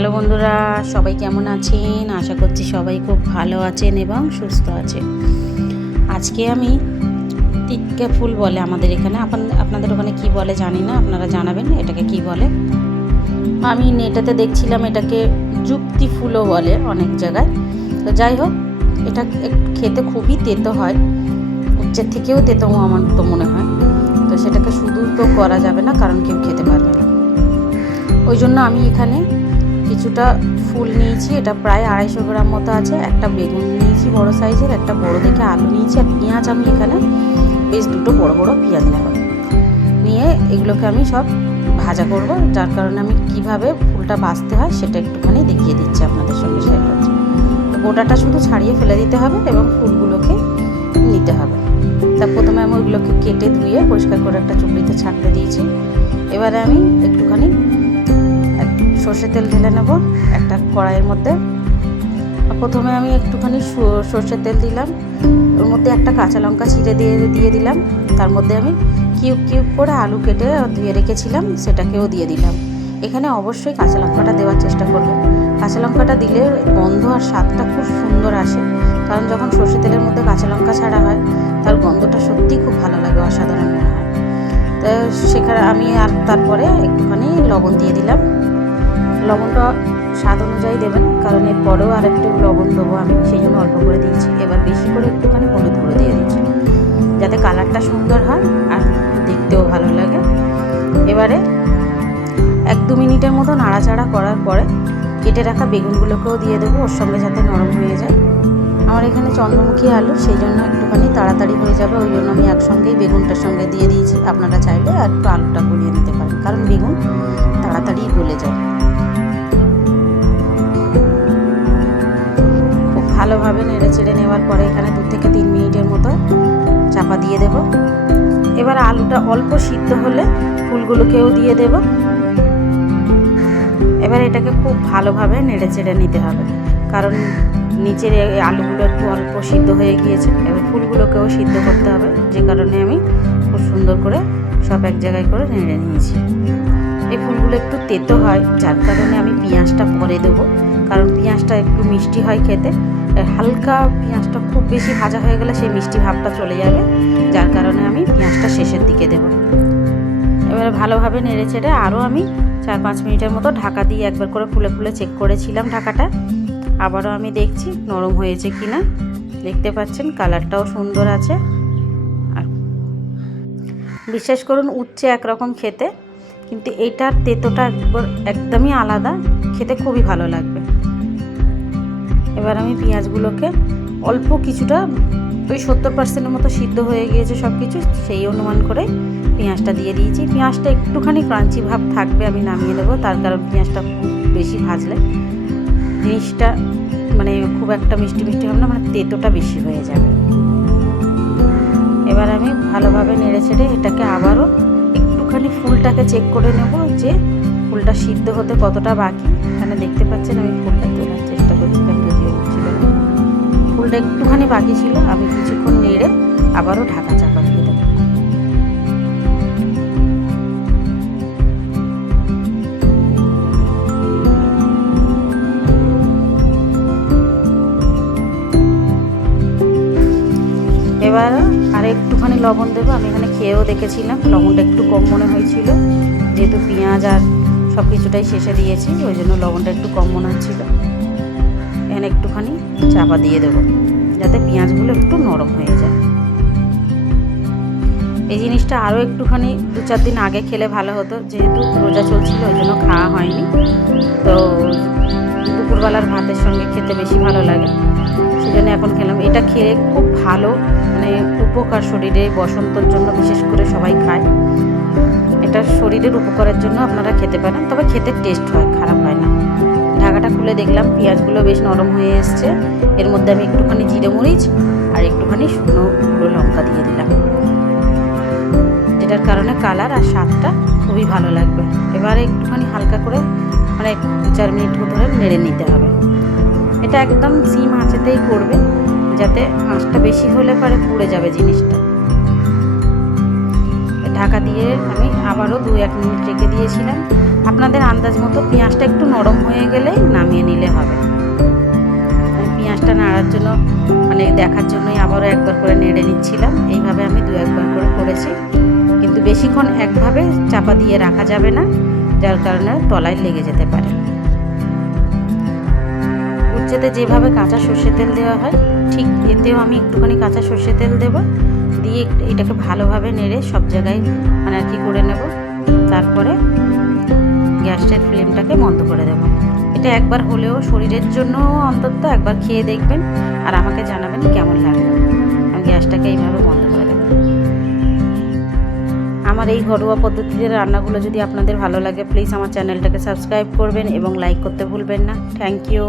Hello বন্ধুরা, সবাই কেমন আছেন? আশা করছি সবাই খুব ভালো আছেন এবং সুস্থ আছেন। আজকে আমি টিক্কা ফুল বলে আমাদের এখানে, আপনাদের ওখানে কি বলে জানি না, আপনারা জানাবেন এটাকে কি বলে। আমি নেটেতে দেখছিলাম এটাকে যুক্তি ফুলও বলে অনেক জায়গায়। তো যাই হোক, এটা খেতে খুবই তেতো হয়, উচ্চের থেকেও তেতো আমার তো মনে হয়। তো সেটাকে শুধু তো করা যাবে না, কারণ কেউ খেতে পারবে না। ওই জন্য আমি এখানে কিছুটা ফুল নিয়েছি, এটা প্রায় 250 গ্রাম মতো আছে। একটা বেগুন নিয়েছি বড় সাইজের, একটা বড় দেখে আলু নিয়েছি, আর পেঁয়াজ আমি এখানে বেশ দুটো বড় বড় পেঁয়াজ নেব। নিয়ে এগুলোকে আমি সব ভাজা করব, যার কারণে আমি কিভাবে ফুলটা ভাজতে হয় সেটা একটুখানি দেখিয়ে দিচ্ছি, আপনাদের সঙ্গে শেয়ার করছি। গোটাটা শুধু ছাড়িয়ে ফেলে দিতে হবে এবং ফুলগুলোকে নিতে হবে। তা প্রথমে আমি ওইগুলোকে কেটে ধুয়ে পরিষ্কার করে একটা চুবড়িতে ছাড়তে দিয়েছি। এবারে আমি একটুখানি সর্ষের তেল ঢেলে নেব একটা কড়াইয়ের মধ্যে। প্রথমে আমি একটুখানি সর্ষের তেল দিলাম, ওর মধ্যে একটা কাঁচা লঙ্কা ছিঁড়ে দিয়ে দিলাম। তার মধ্যে আমি কিউব কিউব করে আলু কেটে ধুয়ে রেখেছিলাম, সেটাকেও দিয়ে দিলাম। এখানে অবশ্যই কাঁচা লঙ্কাটা দেওয়ার চেষ্টা করবেন। কাঁচা লঙ্কাটা দিলে গন্ধ আর স্বাদটা খুব সুন্দর আসে, কারণ যখন সর্ষের তেলের মধ্যে কাঁচা লঙ্কা ছাড়া হয় তার গন্ধটা সত্যিই খুব ভালো লাগে, অসাধারণ মনে হয়। তো সেখানে আমি আর তারপরে একটুখানি লবণ দিয়ে দিলাম। লবণটা স্বাদ অনুযায়ী দেবেন, কারণ এর পরেও আর একটু লবণ দেবো আমি, সেই জন্য অল্প করে দিয়েছি। এবার বেশি করে একটুখানি হলুদ গুঁড়ো দিয়ে দিচ্ছি, যাতে কালারটা সুন্দর হয় আর দেখতেও ভালো লাগে। এবারে 1-2 মিনিটের মতো নাড়াচাড়া করার পরে কেটে রাখা বেগুনগুলোকেও দিয়ে দেবো ওর সঙ্গে, যাতে নরম হয়ে যায়। আমার এখানে চন্দ্রমুখী আলু, সেই জন্য একটুখানি তাড়াতাড়ি হয়ে যাবে, ওই জন্য আমি একসঙ্গেই বেগুনটার সঙ্গে দিয়ে দিয়েছি। আপনারা চাইলে আর একটু আলুটা গলিয়ে নিতে পারেন, কারণ বেগুন তাড়াতাড়ি গলে যায়। ভালোভাবে নেড়ে চেড়ে নেওয়ার পরে এখানে 2 থেকে 3 মিনিটের মতো চাপা দিয়ে দেব। এবার আলুটা অল্প সিদ্ধ হলে ফুলগুলোকেও দিয়ে দেব। এবার এটাকে খুব ভালোভাবে নেড়ে চেড়ে নিতে হবে, কারণ নিচের আলুগুলো একটু অল্প সিদ্ধ হয়ে গিয়েছে। এবার ফুলগুলোকেও সিদ্ধ করতে হবে, যে কারণে আমি খুব সুন্দর করে সব এক জায়গায় করে নেড়ে নিয়েছি। এই ফুলগুলো একটু তেতো হয়, যার কারণে আমি পেঁয়াজটা পরে দেবো, কারণ পেঁয়াজটা একটু মিষ্টি হয় খেতে। হালকা পেঁয়াজটা খুব বেশি ভাজা হয়ে গেলে সেই মিষ্টি ভাবটা চলে যাবে, যার কারণে আমি পেঁয়াজটা শেষের দিকে দেব। এবারে ভালোভাবে নেড়ে চেড়ে আরও আমি 4-5 মিনিটের মতো ঢাকা দিয়ে একবার করে খুলে খুলে চেক করেছিলাম ঢাকাটা। আবারও আমি দেখছি নরম হয়েছে কি না। দেখতে পাচ্ছেন কালারটাও সুন্দর আছে। আর বিশ্বাস করুন, উচ্ছে একরকম খেতে, কিন্তু এইটার তেতোটা একদমই আলাদা, খেতে খুবই ভালো লাগবে। এবার আমি পেঁয়াজগুলোকে অল্প কিছুটা, ওই 70% মতো সিদ্ধ হয়ে গিয়েছে সব কিছু, সেই অনুমান করে পেঁয়াজটা দিয়ে দিয়েছি। পেঁয়াজটা একটুখানি ক্রাঞ্চি ভাব থাকবে, আমি নামিয়ে নেবো, তার কারণ পেঁয়াজটা খুব বেশি ভাজলে জিনিসটা মানে খুব একটা মিষ্টি মিষ্টি হবে না, মানে তেতোটা বেশি হয়ে যাবে। এবার আমি ভালোভাবে নেড়ে ছেড়ে এটাকে আবারও একটুখানি ফুলটাকে চেক করে নেব, যে ফুলটা সিদ্ধ হতে কতটা বাকি। এখানে দেখতে পাচ্ছেন আমি ফুলটা তোলার চেষ্টা করছিলাম, যদিও হচ্ছিল না। ফুলটা একটুখানি বাকি ছিল, আমি কিছুক্ষণ নেড়ে আবারও ঢাকা চাপা দিয়ে দেবো। এবার আর একটুখানি লবণ দেবো। আমি এখানে খেয়েও দেখেছিলাম, লবণটা একটু কম মনে হয়েছিল, যেহেতু পেঁয়াজ আর সব কিছুটাই শেষে দিয়েছি, ওই জন্য লবণটা একটু কম মনে হচ্ছিলো। এখানে একটুখানি চাপা দিয়ে দেবো, যাতে পেঁয়াজগুলো একটু নরম হয়ে যায়। এই জিনিসটা আরও একটুখানি 2-4 দিন আগে খেলে ভালো হতো, যেহেতু রোজা চলছিল ওই জন্য খাওয়া হয়নি। তো দুপুরবেলার ভাতের সঙ্গে খেতে বেশি ভালো লাগে, সেই জন্য এখন খেলাম। এটা খেয়ে খুব ভালো, মানে উপকার শরীরে, বসন্তর জন্য বিশেষ করে সবাই খায়। এটা শরীরের উপকারের জন্য আপনারা খেতে পারেন, তবে খেতে টেস্ট হয়, খারাপ হয় না। ঢাকাটা খুলে দেখলাম পেঁয়াজগুলো বেশ নরম হয়ে এসছে। এর মধ্যে আমি একটুখানি জিরে মরিচ আর একটুখানি শুকনো গুঁড়ো লঙ্কা দিয়ে দিলাম, যেটার কারণে কালার আর স্বাদটা খুবই ভালো লাগবে। এবারে একটুখানি হালকা করে মানে 2-4 মিনিট ধরে নেড়ে নিতে হবে। এটা একদম সিম আঁচেতেই করবে, যাতে আঁচটা বেশি হলে পরে পুড়ে যাবে জিনিসটা। ঢাকা দিয়ে আমি আবারও 2-1 মিনিট রেখে দিয়েছিলাম। আপনাদের আন্দাজ মতো পেঁয়াজটা একটু নরম হয়ে গেলেই নামিয়ে নিলে হবে। পেঁয়াজটা নাড়ার জন্য মানে দেখার জন্যই আবারও একবার করে নেড়ে নিচ্ছিলাম। এইভাবে আমি 2-1 বার করে করেছি, কিন্তু বেশিক্ষণ একভাবে চাপা দিয়ে রাখা যাবে না, যার কারণে তলায় লেগে যেতে পারে। উচ্ছেতে যেভাবে কাঁচা সর্ষে তেল দেওয়া হয় ঠিক এতেও আমি একটুখানি কাঁচা সর্ষে তেল দেব, দিয়ে এটাকে ভালোভাবে নেড়ে সব জায়গায় মানে আর কি করে নেব। তারপরে গ্যাসের ফ্লেমটাকে বন্ধ করে দেব। এটা একবার হলেও শরীরের জন্য অন্তত একবার খেয়ে দেখবেন আর আমাকে জানাবেন কেমন লাগলো। আমি গ্যাসটাকে এইভাবে বন্ধ করে দেব। আমার এই ঘরোয়া পদ্ধতিতে রান্নাগুলো যদি আপনাদের ভালো লাগে প্লিজ আমার চ্যানেলটাকে সাবস্ক্রাইব করবেন এবং লাইক করতে ভুলবেন না। Thank you.